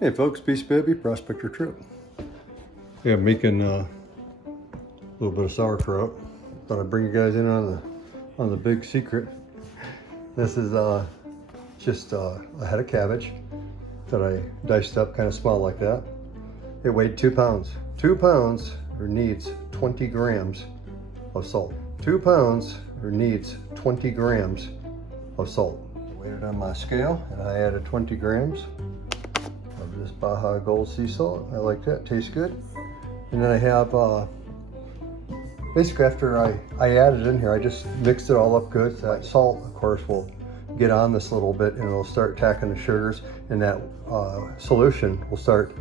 Hey folks, peace baby, Prospector Tripp. Yeah, I'm making a little bit of sauerkraut. Thought I'd bring you guys in on the big secret. This is just a head of cabbage that I diced up kind of small like that. It weighed 2 pounds. 2 pounds or needs 20 grams of salt. 2 pounds or needs 20 grams of salt. I weighed it on my scale and I added 20 grams of this Baja Gold sea salt. I like that, tastes good. And then I have, basically after I added it in here, I just mixed it all up good. So that salt, of course, will get on this a little bit and it'll start attacking the sugars, and that solution will start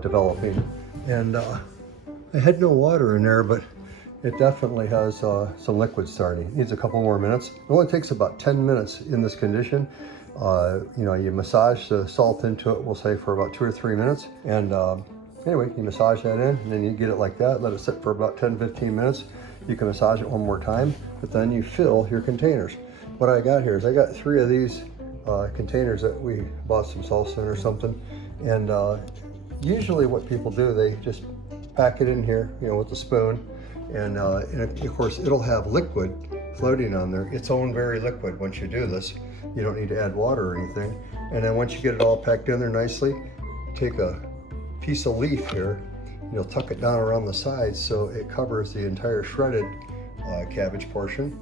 developing. And I had no water in there, but it definitely has some liquid starting. It needs a couple more minutes. It only takes about 10 minutes in this condition. You know, you massage the salt into it, we'll say for about 2 or 3 minutes. And anyway, you massage that in and then you get it like that, let it sit for about 10-15 minutes. You can massage it one more time, but then you fill your containers. What I got here is I got 3 of these containers that we bought some salsa in or something. And usually what people do, they just pack it in here, you know, with a spoon. And of course it'll have liquid floating on there, its own very liquid once you do this. You don't need to add water or anything. And then once you get it all packed in there nicely, take a piece of leaf here, you'll tuck it down around the sides so it covers the entire shredded cabbage portion.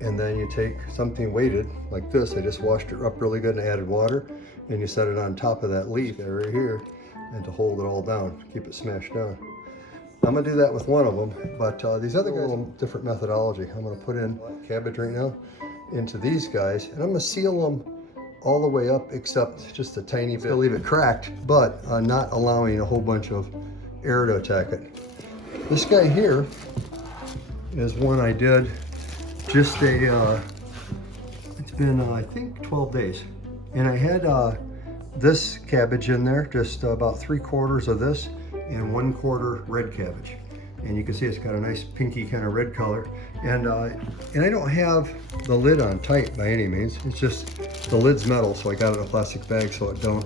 And then you take something weighted like this, I just washed it up really good and added water, and you set it on top of that leaf right here, and to hold it all down, keep it smashed down. I'm gonna do that with one of them, but these other guys, a little different methodology. I'm gonna put in cabbage right now into these guys, and I'm gonna seal them all the way up except just a tiny bit. I'll leave it cracked, but not allowing a whole bunch of air to attack it. This guy here is one I did just it's been I think 12 days. And I had this cabbage in there, just about 3/4 of this and 1/4 red cabbage. And you can see it's got a nice pinky kind of red color. And I don't have the lid on tight by any means. It's just the lid's metal, so I got it in a plastic bag so it don't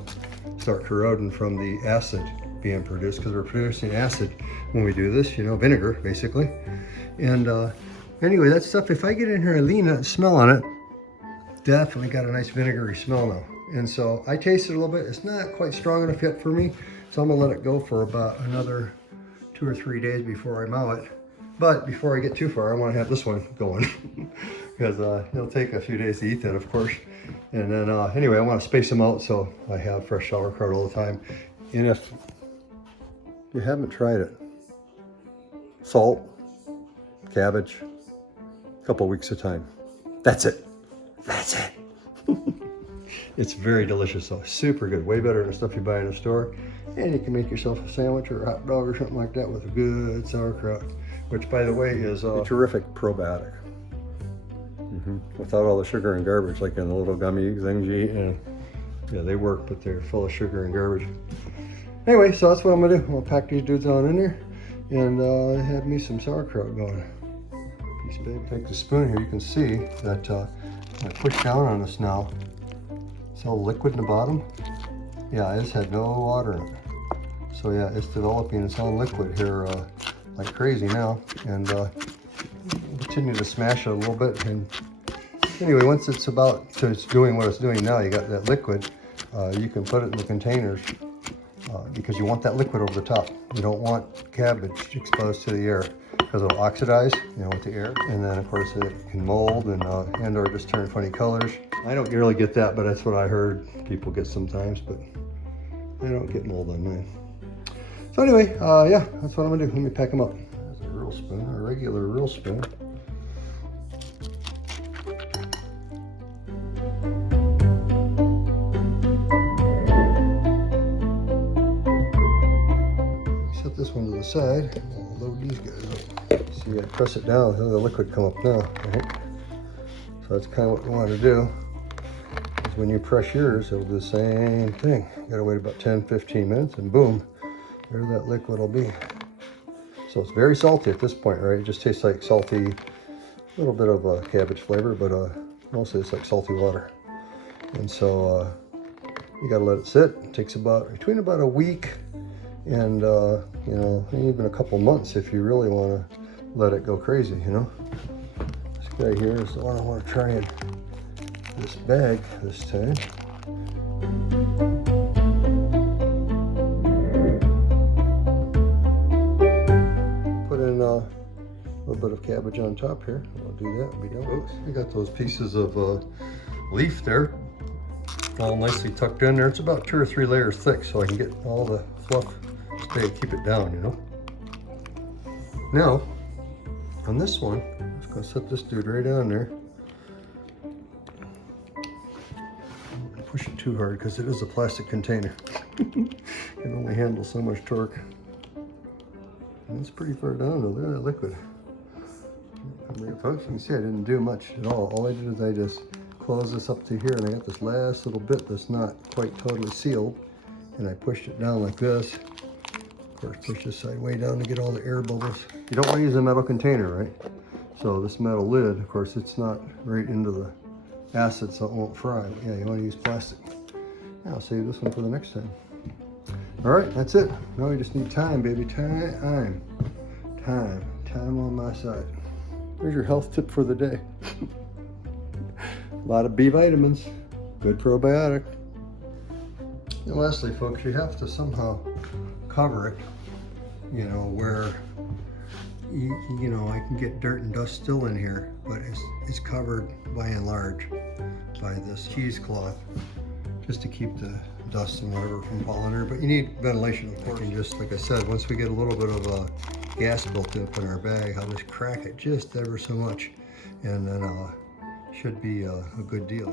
start corroding from the acid being produced, because we're producing acid when we do this, you know, vinegar basically. And anyway, that stuff, if I get in here and lean it and smell on it, definitely got a nice vinegary smell now. And so I tasted a little bit. It's not quite strong enough yet for me, so I'm gonna let it go for about another 2 or 3 days before I mow it. But before I get too far, I want to have this one going because it'll take a few days to eat that, of course. And then anyway, I want to space them out so I have fresh sauerkraut all the time. And if you haven't tried it, salt, cabbage, a couple weeks of time. That's it. That's it. It's very delicious though, super good, way better than the stuff you buy in the store. And you can make yourself a sandwich or a hot dog or something like that with a good sauerkraut, which by the way is a terrific probiotic. Without all the sugar and garbage, like in the little gummy things you eat. And yeah, they work, but they're full of sugar and garbage. Anyway, so that's what I'm gonna do. I'm gonna pack these dudes on in there and have me some sauerkraut going. Piece baby. Take the spoon here, you can see that I push down on this now. It's all liquid in the bottom. Yeah, I just had no water in it. So yeah, it's developing its own liquid here like crazy now. And continue to smash it a little bit. And anyway, once it's doing what it's doing now, you got that liquid, you can put it in the containers because you want that liquid over the top. You don't want cabbage exposed to the air because it'll oxidize, you know, with the air. And then of course it can mold and or just turn funny colors. I don't really get that, but that's what I heard people get sometimes, but I don't get mold on mine. So anyway, yeah, that's what I'm gonna do. Let me pack them up. There's a real spoon, a regular real spoon. Set this one to the side. I'll load these guys up. See, I press it down, the liquid come up now. Right? So that's kind of what we want to do. When you press yours, it'll do the same thing. You gotta wait about 10-15 minutes and boom, there that liquid will be. So it's very salty at this point, right? It just tastes like salty, a little bit of a cabbage flavor, but mostly it's like salty water. And so You gotta let it sit. It takes between about a week and you know, even a couple months if you really want to let it go crazy, you know. This guy here is the one I want to try in this bag this time. Put in a little bit of cabbage on top here. I'll do that and be done. Oops, we got those pieces of leaf there all nicely tucked in there. It's about 2 or 3 layers thick, so I can get all the fluff, keep it down, you know. Now, on this one, I'm just gonna set this dude right on there. Don't push it too hard because it is a plastic container. It can only handle so much torque. And it's pretty far down though. Look at that liquid. Folks, you can see I didn't do much at all. All I did is I just close this up to here, and I got this last little bit that's not quite totally sealed, and I pushed it down like this. Of course, push this side way down to get all the air bubbles. You don't want to use a metal container, right? So this metal lid, of course, it's not right into the acid, so it won't fry. But yeah, you want to use plastic. Yeah, I'll save this one for the next time. All right, that's it. Now we just need time, baby. Time on my side. There's your health tip for the day. A lot of B vitamins, good probiotic. And lastly, folks, you have to somehow cover it, you know, where, you know, I can get dirt and dust still in here, but it's covered by and large by this cheesecloth, just to keep the dust and whatever from falling there. But you need ventilation, of course. And just like I said, once we get a little bit of gas built up in our bag, I'll just crack it just ever so much, and then should be a good deal.